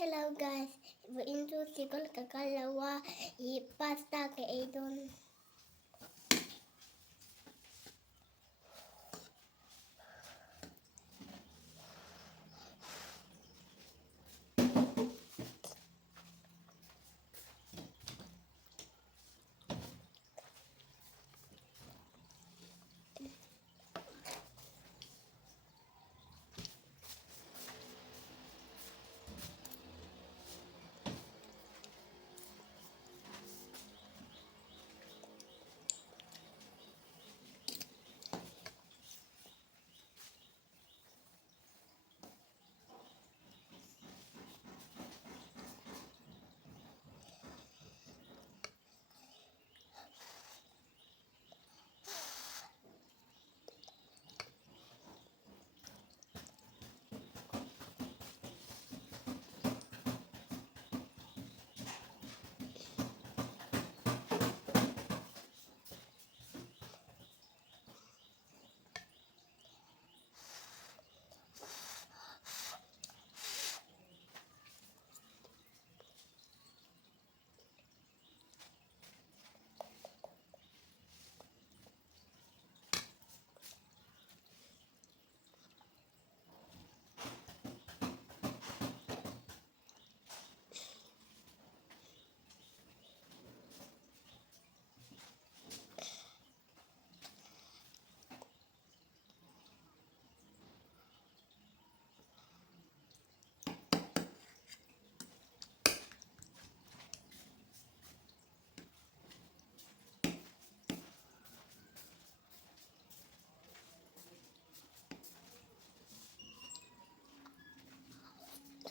Hello guys, we introduce kakalawa pasta ke idon.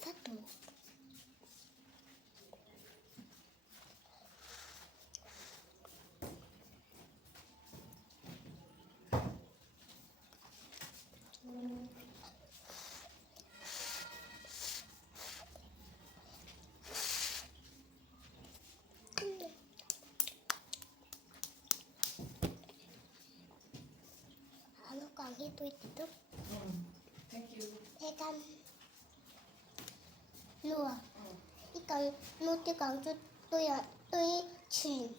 Satu. Ano kang hito itu? Thank you. Ikan lua. Ikan nuti kang tu ya chin.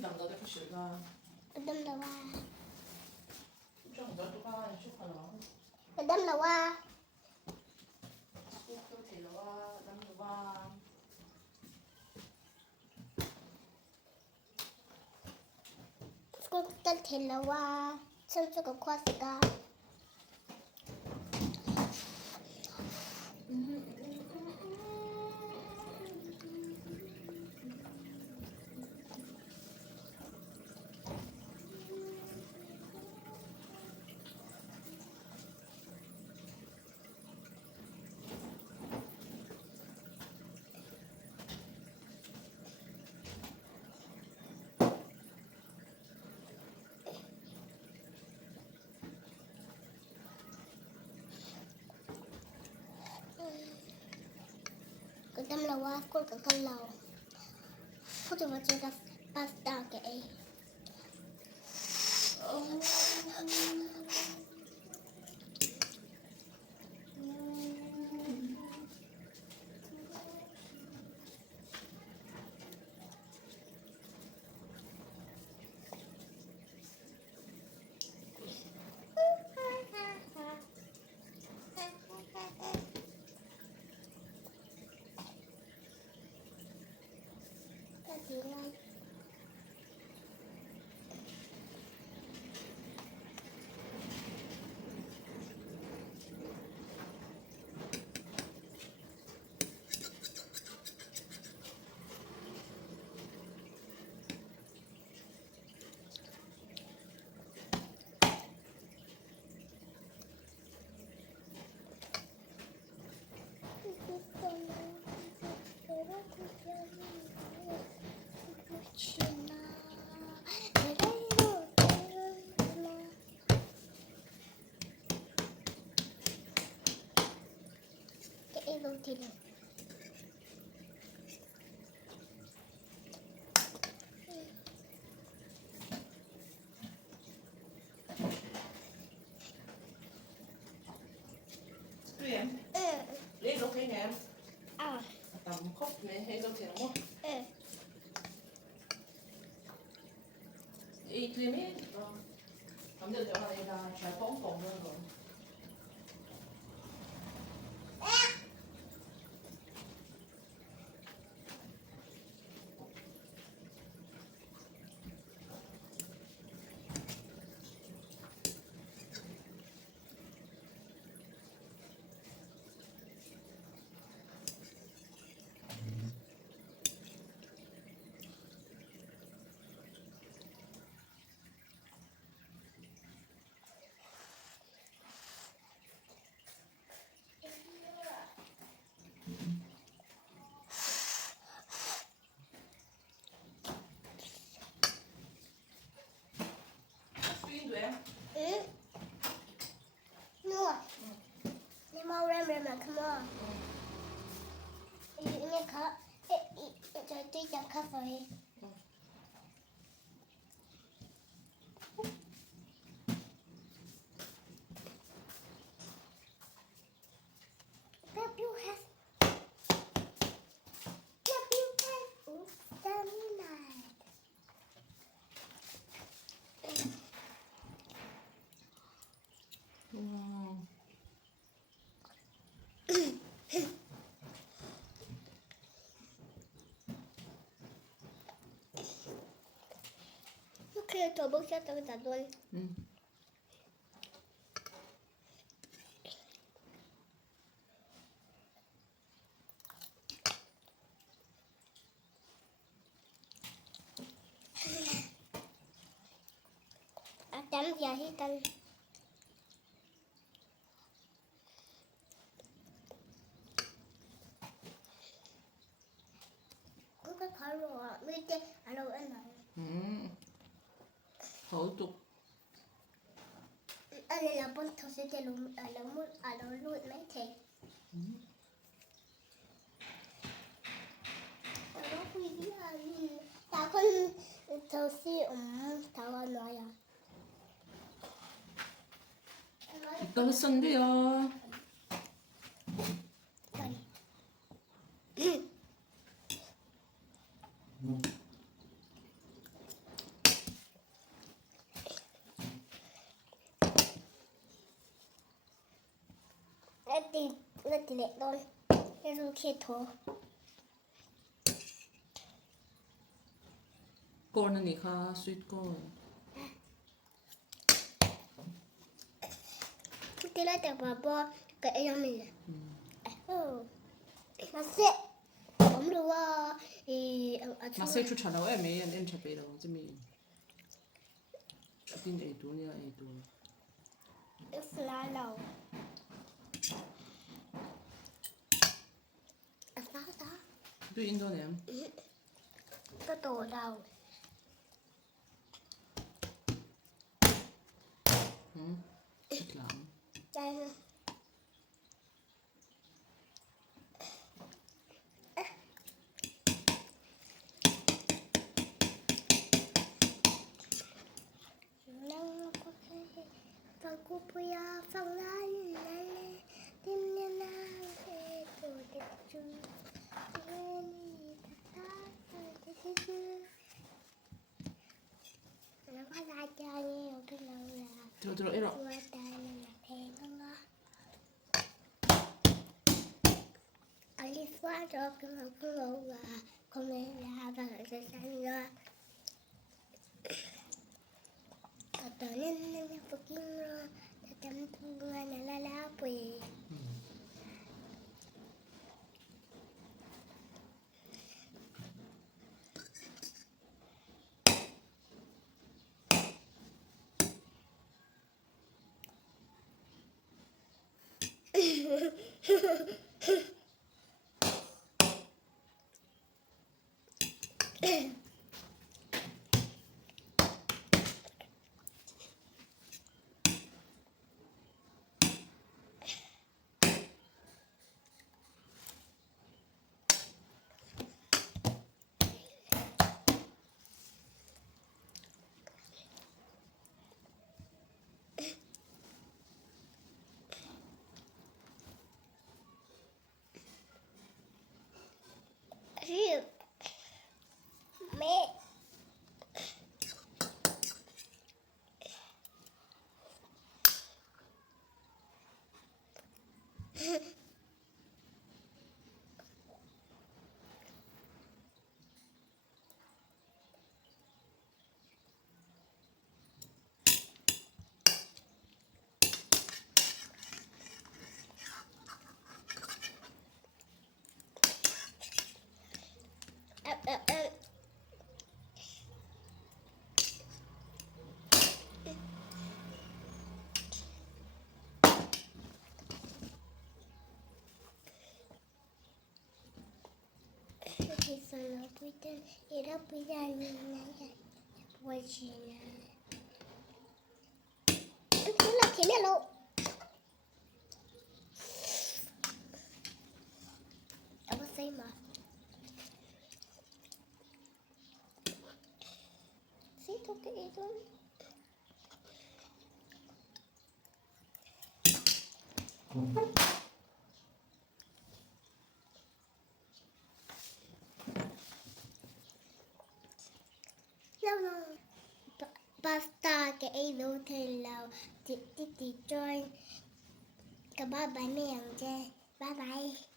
Đầm tới cái sự là Đâm là hoa. trong đó tôi có chút là nó Đâm là hoa. tôi thì là đâm là Con thịt là hoa. Xong cho con khoa s까. Đâm là hoa, con cả con lầu. Không thể vào chơi pasta cái ấy. Cái gì này? ทีหนึง Du igen. เออ Lidt okay her. อ่ะ Der er kop med helt op til mor. เออ I klimat. Kom ned, der var det der charbonbon noget godt. Hvor fin du er. อืมนวดนี่มาเริ่มเริ่มมาข้างนอกนี่ค่ะจะตีจังคาเฟ่แบบยูแฮสแบบยูแฮสอุ๊บจำได้ Wow. โอเคตัวบุ๊กจะต้องตัดด้วย Mm. อาจารย์อย่าให้กันก็ขอรู้ว่าไม่ได้อะไรอันไหน Mm. Hold du. อันนี้เราบนเขาจะรู้เรามุดเราลูดไม่เท Mm. เราคุยที่อันนี้แต่คนเขาสิถามว่าน้อยอ่ะ Ikke noget sådan det er. แล้วตีเล็กโดนแล้วดูเคโท Gården er ikke har sygt gården. ที่แรกแต่บอกกับไอ้ยังมี Mm. มาเสร็จผมรู้ว่าMan ser, du tager noget af med en tablet over til mig. Din ædun, jeg er ædun. สลาเราตา Du er indående hjemme. ก็โตเรา Mm. Det er klart. ใจนั่งก็แค่ฟังกูปุยาฟังร้านนั่นเลยดิมเนี่ยนะตัวเด็กจูเฮ้ยตาที่ชื่อแล้วก็ลาจาเนี่ยเราเป็นเราละ 들어, 이러. ตัวตาเนี่ยเพลงนั่นละอลิสว่าจบกันมาพูดว่าคงไม่ลาแบบจะสั่นละก็ตอนนั้นนั่นพวกกินเราจะทำทุกงานนั่นละไป เ sono puttana era puttana vicina tu la chiami lo apa sih mah situ ke itu pasta cái ấy đâu thì là chị join các bạn bye mẹ chơi bye bye